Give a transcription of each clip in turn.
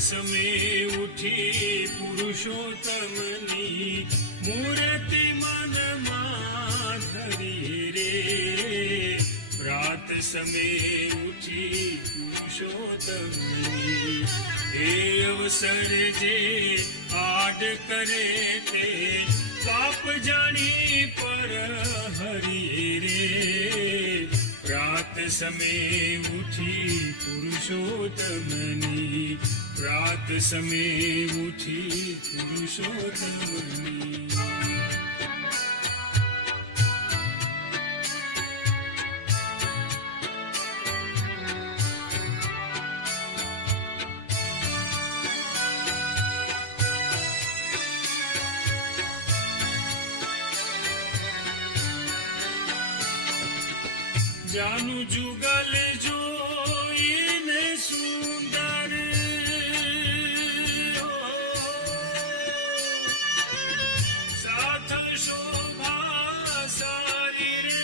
સમે ઉઠી પુરુષોત્તમની મૂર્તિ મનમાં ધરી રે. પ્રાત સમે ઉઠી પુરુષોત્તમની એ અવસર જે આડ કરે તે પાપ જાણી પર હરી રે. પ્રાત સમે ઉઠી પુરુષોત્તમની પ્રાત સમે ઉઠી પુરુષોત્તમની. જાનું જુગલ જોઈને સુંદર સાથ શોભા સારી રે.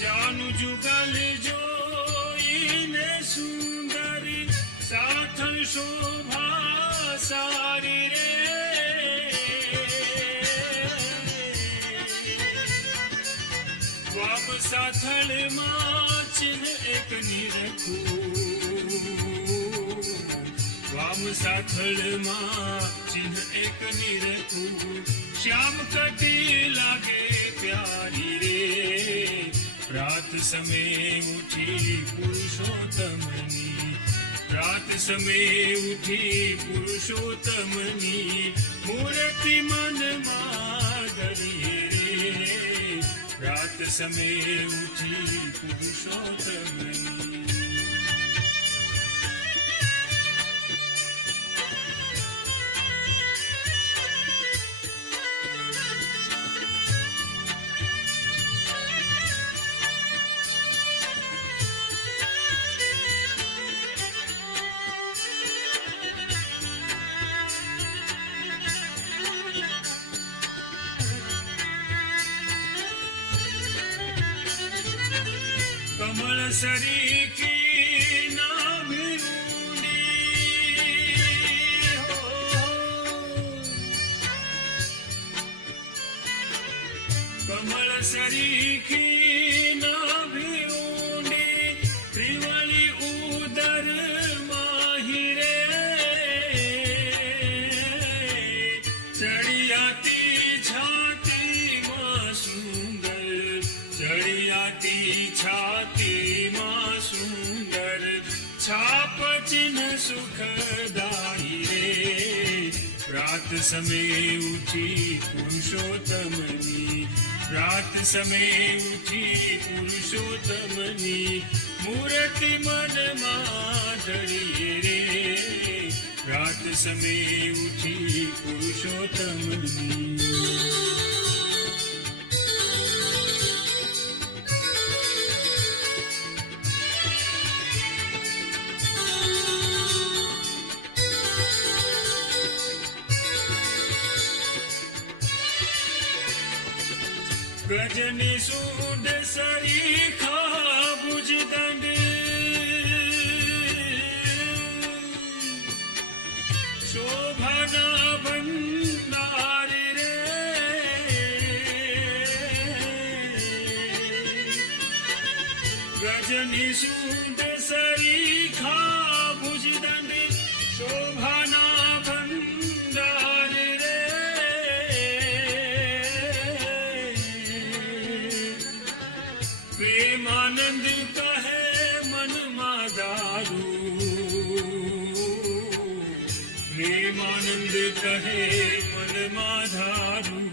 જાનું જુગલ જોઈને સુંદર સાથ શોભા સારી રે. વામ સાથળમાં ચિહ્ન એક નિરખું. વામ સાથળમાં ચિહ્ન એક નિરખું. શ્યામ કટી લાગે પ્યારી રે. પ્રાત સમે ઉઠી પુરુષોત્તમની પ્રાત સમે ઉઠી પુરુષોત્તમની મૂર્તિ મનમાં ધરી રે. પ્રાત સમે ઉઠી પુરુષોત્તમની. કમળ સરીખી નાભી ઊંડી હો. કમળ સરીખી નાભી ઊંડી ત્રિવળી ઉદર માહી રે. ચડિયાતી છાતીમાં સુંદર ચડિયાતી છાતીમાં સુંદર છાપ ચિહ્ન સુખદાયી રે. પ્રાત સમે ઉઠી પુરુષોત્તમની પ્રાત સમે ઉઠી પુરુષોત્તમની મૂર્તિ મનમાં ધરી રે. પ્રાત સમે ઉઠી પુરુષોત્તમની. ગજની સૂંઢ સરીખા ભુજદંડ શોભાના ભંડાર રે. ગજની સૂંઢ સરીખા ભુજદંડ શોભાના ભંડાર રે. પ્રેમાનંદ કહે મનમાં દારૂ. પ્રેમાનંદ કહે મનમાં ધારું.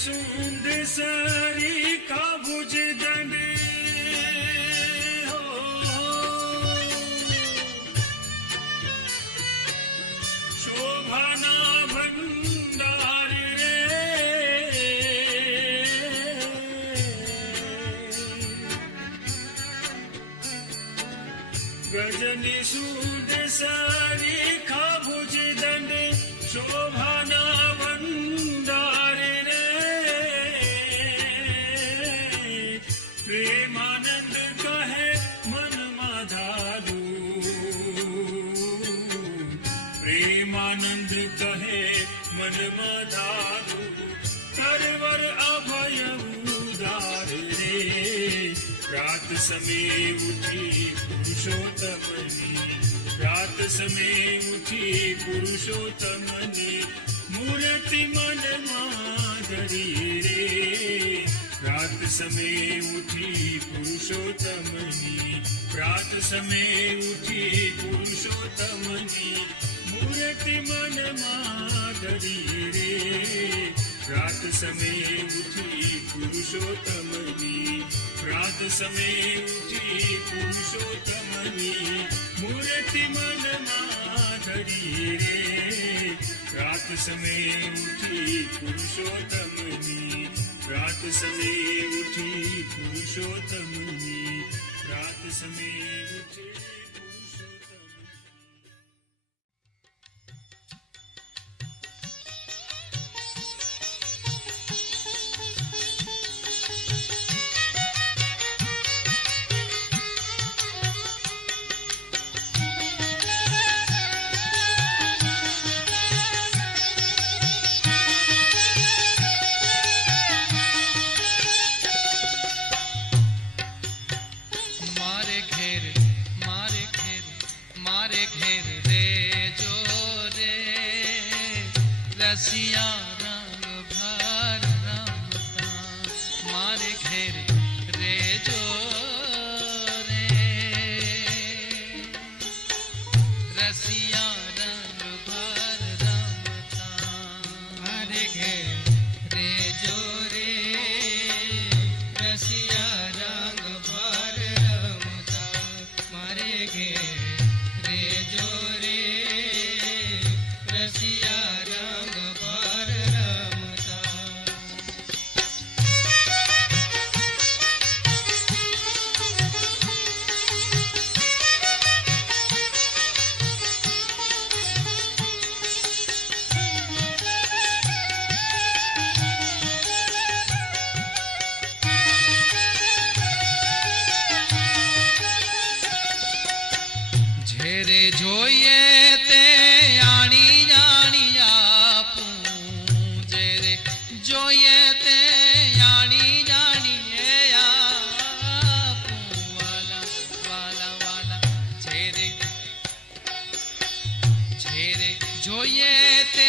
सूंद सरी का भुज दंड शोभाना भंडार रे गजनी सूंद सरी का भुज दंड शोभाना भंडार रे प्रेमानंद कहे मन माधारू प्रेमानंद कहे मन माधारू करवर अभय उदार रे रात समय उठी पुरुषोत्तमनी रात समय उठी पुरुषोत्तमनी मूर्ति मन माधरी रे रात समय उठी पुरुषोत्तमनी रात समय उठी पुरुषोत्तमनी मूर्ति मन माधरी रे रात समय उठी पुरुषोत्तमनी रात समय उठी पुरुषोत्तमनी मूर्ति मन माधरी रे रात समय उठी पुरुषोत्तमनी रात समय उठी पुरुषोत्तमनी रात समय उठी रसिया रंग भर रमता मारे घेर रे जो रे रसिया रंग भर रमता मारे घेर रे जो रे रसिया रंग भर रमता मारे घेर रे जो रे रसिया જોઈએ તે આણી જાણી આપું જેરે જોઈએ તે આણી જાણી આપું વાલા વાલા વાલા જેરે જેરે જોઈએ તે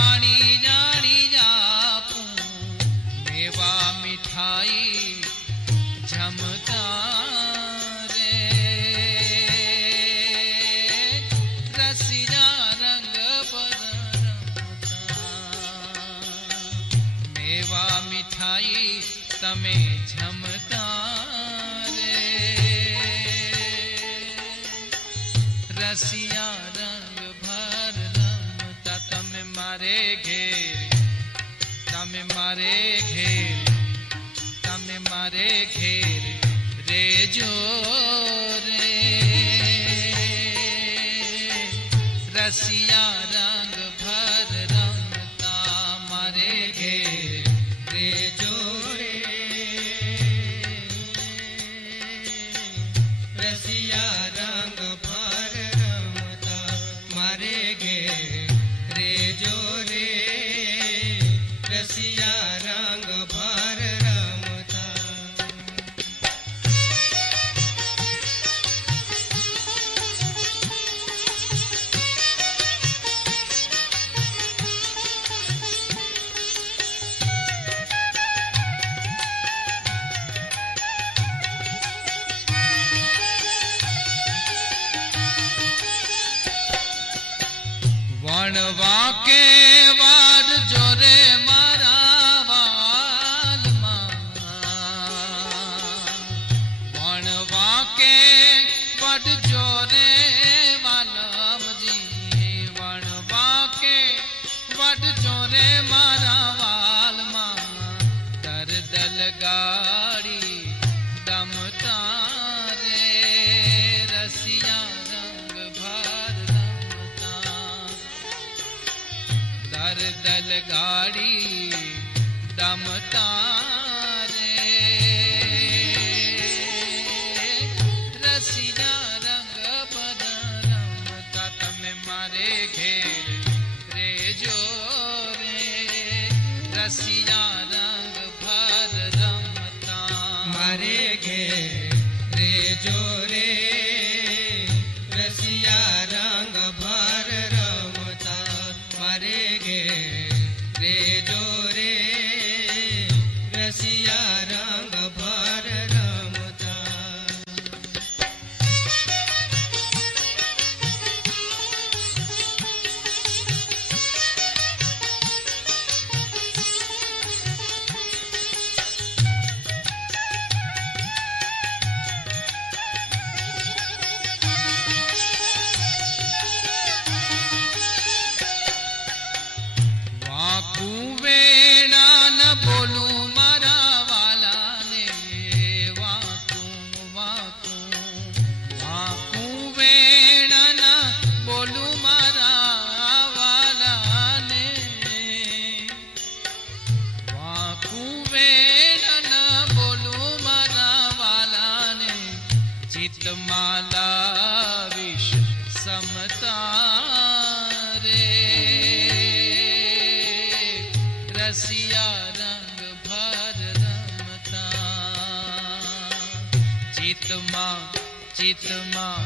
આણી જાણી આપું મેવા મીઠાઈ જમતા તમે જમતા રે રસિયા રંગ ભર રમતા તમે મારે ઘેર તમે મારે ઘેર તમે મારે ઘેર રેજો રે રસિયા રંગ ભર રમતા મારે ઘેર રેજો વણવા કે વાડ જોરે મારા ઘેર રેજો રે રસિયા રંગ ભર રમતા મારે ઘેર રેજો રે રસિયા રંગ ભર રમતા. વાકું વેણા ન બોલું મારા વાલાને વાકું વાકું વાકું વેણા ન બોલું મારા વાલાને વાકું વેણા ન બોલું મારા વાલાને ચિત્તમાં લાવીશ સમતા રે રસિયા રંગ ભર રમતા ચિત્તમાં ચિત્તમાં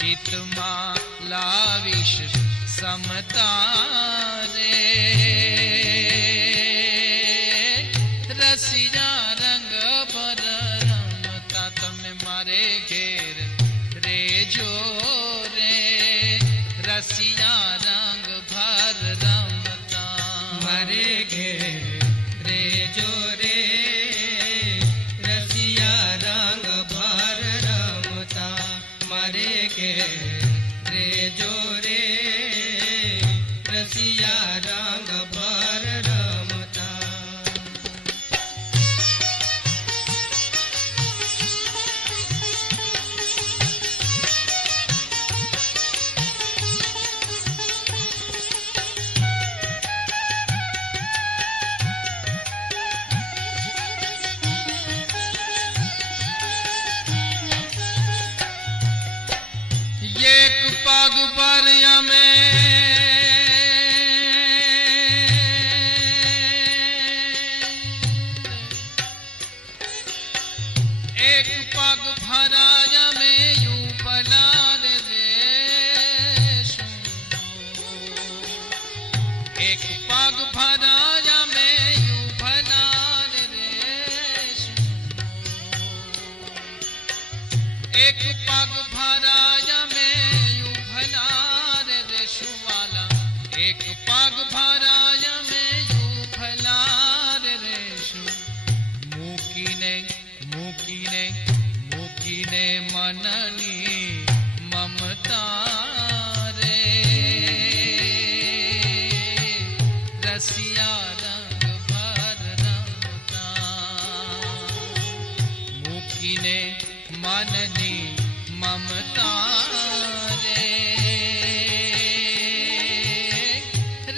ચિત્તમાં લાવીશ સમતા રે રસિયા રંગ ભર રમતા તમે મારે ઘેર રેજો રે રસિયા રંગ ભર રમતા મારે ઘેર રેજો રે રસિયા રંગ ભર રમતા મારે ઘેર રેજો રે રસિયા રંગ ભર રમતા. એક પગ પર અમે એક પગ ભરાય અમે યુ પલાર દેશું એક પગ ભરાય અમે યુ ભલાર દેશું એક પગ ભરાય અમે યુ ભલાર દેશું વાલા એક પગ ભરાય અમે યુ ભલાર દેશું મૂકીને મૂકીને મૂકીને મનની મમતા રે રસિયા રંગ ભર રમતા મૂકીને મનની મમતા રે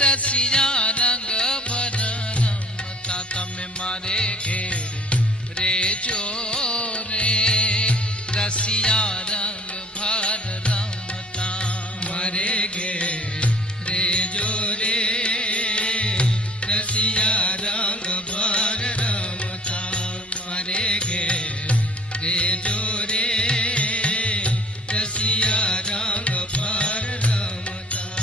રસિયા રંગ ભર રમતા તમે મારે ઘેર રેજો રે રસિયા રંગ ભર રમતા મારે ઘેર રેજો રે રસિયા રંગ ભર રમતા મારે ઘેર રેજો રે રસિયા રંગ ભર રમતા.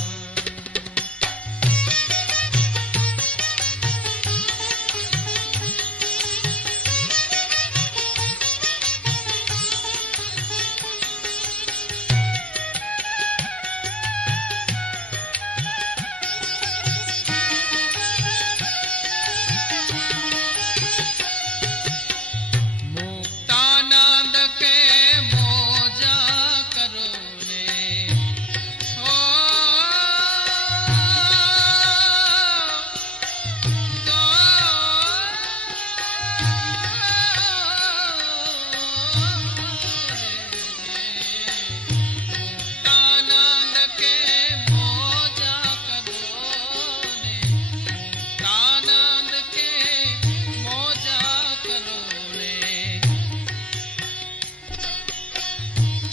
મુક્તાનંદ કે મોજા કરો ને ઓ તો મુક્તાનંદ કે મોજા કરો ને મુક્તાનંદ કે મોજા કરો ને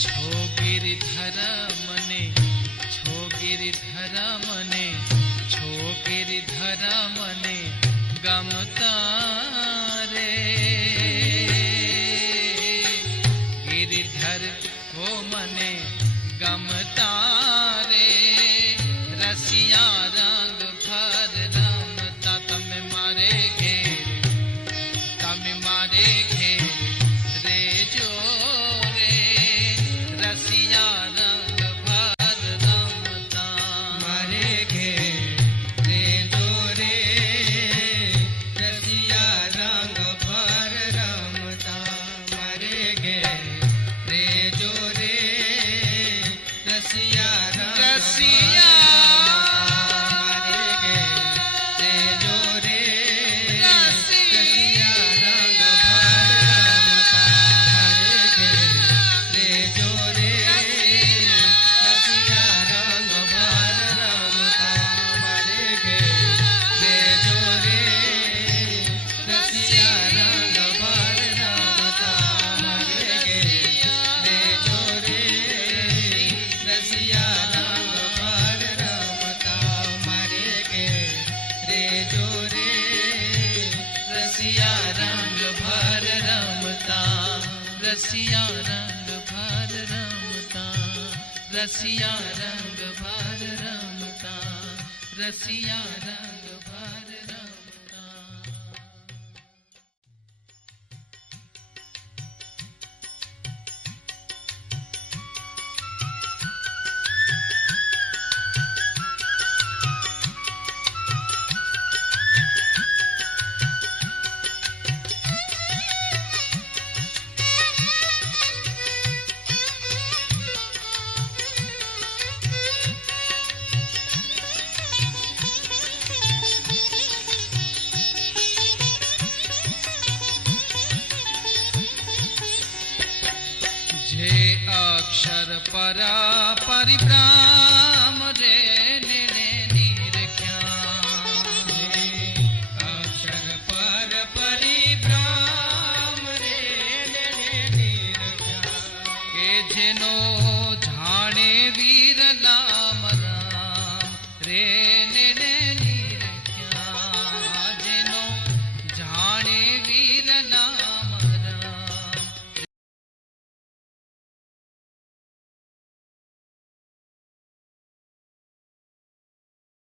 છો ગિરિધર મને છો ગિરિધર મને છો ગિરિધર મને ગમતા રે મને ગમતા રે રસિયા રંગ ભર રમતા તમે મારે ઘેર રેજો રે રસિયા રંગ ભર રમતા મારે ઘેર રેજો રે રસિયા રંગ ભર રમતા મારે ઘેર રેજો રે રસિયા રંગ મારે ઘેર રેજો રે રસિયા રંગ ભર રમતા મારે ઘેર રેજો રે રસિયા રંગ ભર રમતા મારે ઘેર રેજો રે રસિયા રંગ ભર રમતા મારે ઘેર રેજો રે રસિયા રંગ ભર રમતા મારે ઘેર રેજો રે રસિયા રંગ ભર રમતા રસિયા રંગ ભર રમતા રસિયા રંગ ભર રમતા રસિયા રંગ ભર રમતા જે અક્ષર પરા પરિભ્રામ રે ને નિરખ્યા અક્ષર પર પરિભ્રામ રે નિરખ્યા કે જેનો જાણે વીર નામ રામ રે